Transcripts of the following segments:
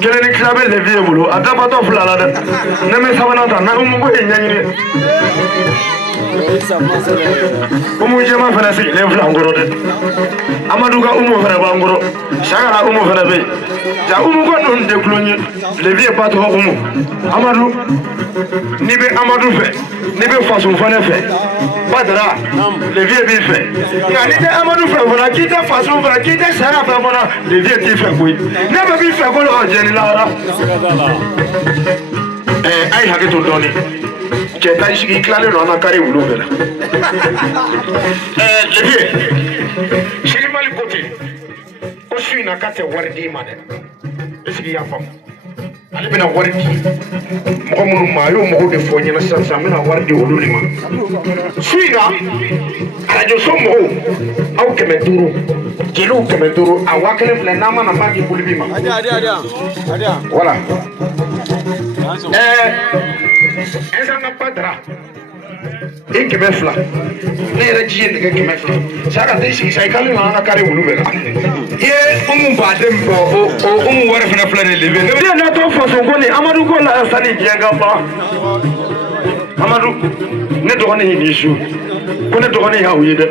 Keleni klabe leviye bulu. Ata pato fulala de. Neme sabana ta na umu ko enyanyire. Umu jema fana si le fula ngoro de. Amadu ka umu fana ba ngoro. Shagara umu fana be. Ja umu ko don de klonye. Leviye pato umu. Amadu ni be Amadu fe. Ni be façon fana fe. Badara leviye bi fe. Ya ni de Amadu fe fana ki de façon fana ki de shara fe fana leviye ti fe ko. Ne be bi fe ko lo jeni lara. Ai hakitu doni. Cheta ishiki klane no na kare wulu bela. Leviye. Shiri mali kote. Ko sui na kate wardi mane. Ishiki ya fam. Ale bena wardi. Moko munu mayo moko de fonye na sansa mena wardi wulu lima. Sui na arajo somo au kemeturu. Kilo kemeturu awakele fle nama na magi bulibima. Adia. Voilà. Ezanga padra. Ikemefla. Nere jinde ke kemefla. Saka disi sai kalu na kare wulu bela. Ye umu badem bo umu wara fina fla ne lebe. Ne na to foso ngoni Amadu ko la sani jenga ba. Amadu ne do ne ni shu. Ko ne do ne ya uyede.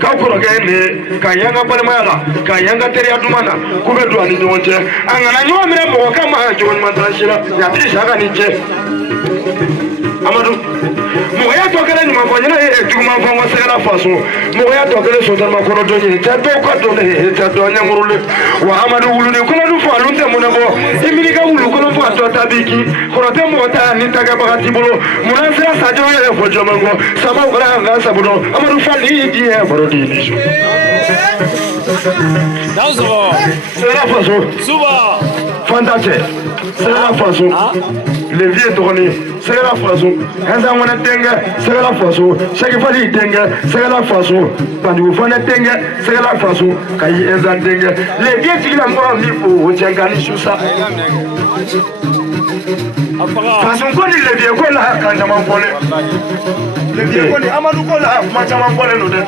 Ka ko roge ne ka yanga palma yala ka yanga tere adumana ko be do ani nyonje. Angana nyo mire mo kama jon mandrashira ya ti saka ni je. Amadu moya tokele ni mafanyana tuma fanga sera faso moya tokele sotar makoro donye tato ko donne tato nyamurule wa Amadu wuluni ko na du falunte monabo imini ka wulu ko no fa to tabiki ko te mota ni taga bagati bolo munasira sajo ya fo jomango sama ora nga sabudo Amadu fali di e borodi ni ju Danzo sera faso suba fantache sera faso le vieux tourné c'est la façon eza wana tenga c'est la façon chaque fois il tenga c'est la façon pandu fona tenga c'est la façon kai eza tenga les vieux qui la moi mi pour tengani susa façon ko ni le vieux ko la kanja mambole le vieux ko ni Amadu ko la macha mambole no de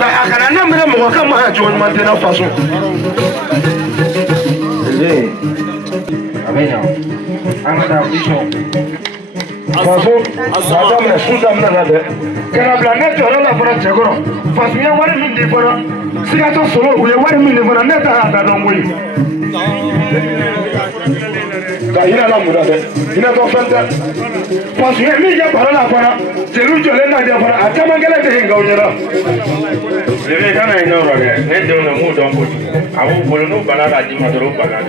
la akana na mre mo kama John Mantena façon Amenya Amada Bishop façon madame la sous-dame la de Canabla net la fara chegoro façon ya wari min di fara sigato solo uye wari min di fara net ha da ngui da ina la muda de ina to fanta façon ya mi ya para la fara jelu jole na de fara atama gele de ngawnyara lebe kana ina ro de ne de na mu don bodi awu bolo no banana di madoro banana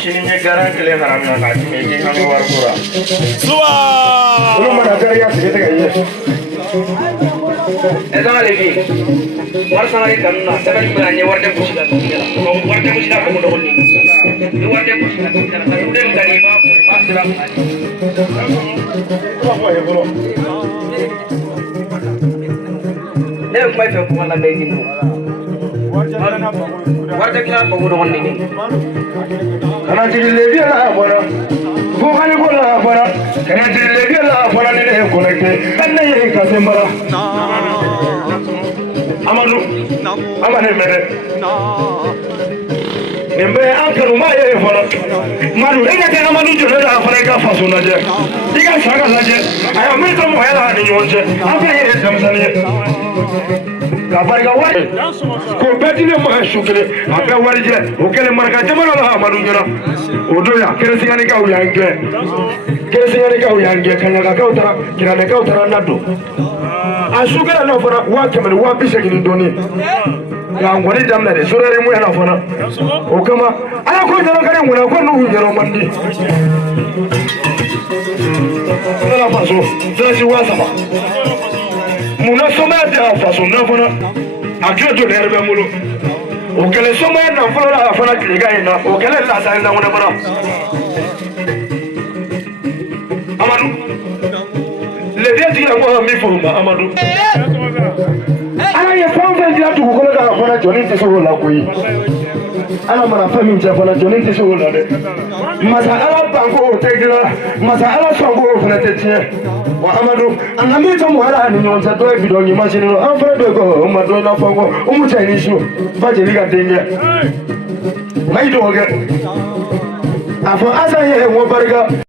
Sininya garan kele haram na kati meje kami warpura. Suwa. Belum ada karya segitu kayaknya. Ezang lagi. Warsa lagi karena saya berani warga pusat. Kalau warga pusat kamu doang ni. Di warga pusat. Kalau udah berani pas serang. Apa ya bro? Nih aku main film mana begini. Warga kita kamu doang ni. Kana jiri lebi la bona ko khali ko la bona kana jiri lebi la bona ne ko nekte kanne ye ka sembara Amadu amane mere nembe akaru ma ye bona madu ega te Amadu jole da fara ka faso na je diga saka la je ayo mi to mo hela ni yonje afa ye tamsani la barga wari ko betine mo shukele abe wari je o kele marka jamana la Amadu ngera odoya kere singani ka uyange kanya ka utara kirane ka utara nado ashukela no fara wa kemani wa bishe kini doni ya ngori damna de sorere mu yana fara o kama ala ko jara kare mu na ko no ngero mandi la faso zasi wasama muna soma da faso na fara akira to derbe mulo o kele soma na fara la fara kliga ina o kele la sa na wona bara Amadu le dia ti la mo mi fo ma Amadu ala ye fon fe dia tu ko la fana joni te so la ko yi ala mana fami ja fana joni te so la de masa ala banko te gila masa ala songo fana te tie wa amadu anami to mo ala ni nyon sa do e bido ni machine no an fara do ko ma do na fango o mu chai ni shu ba je liga tenge mai do ge afo asa ye wo barga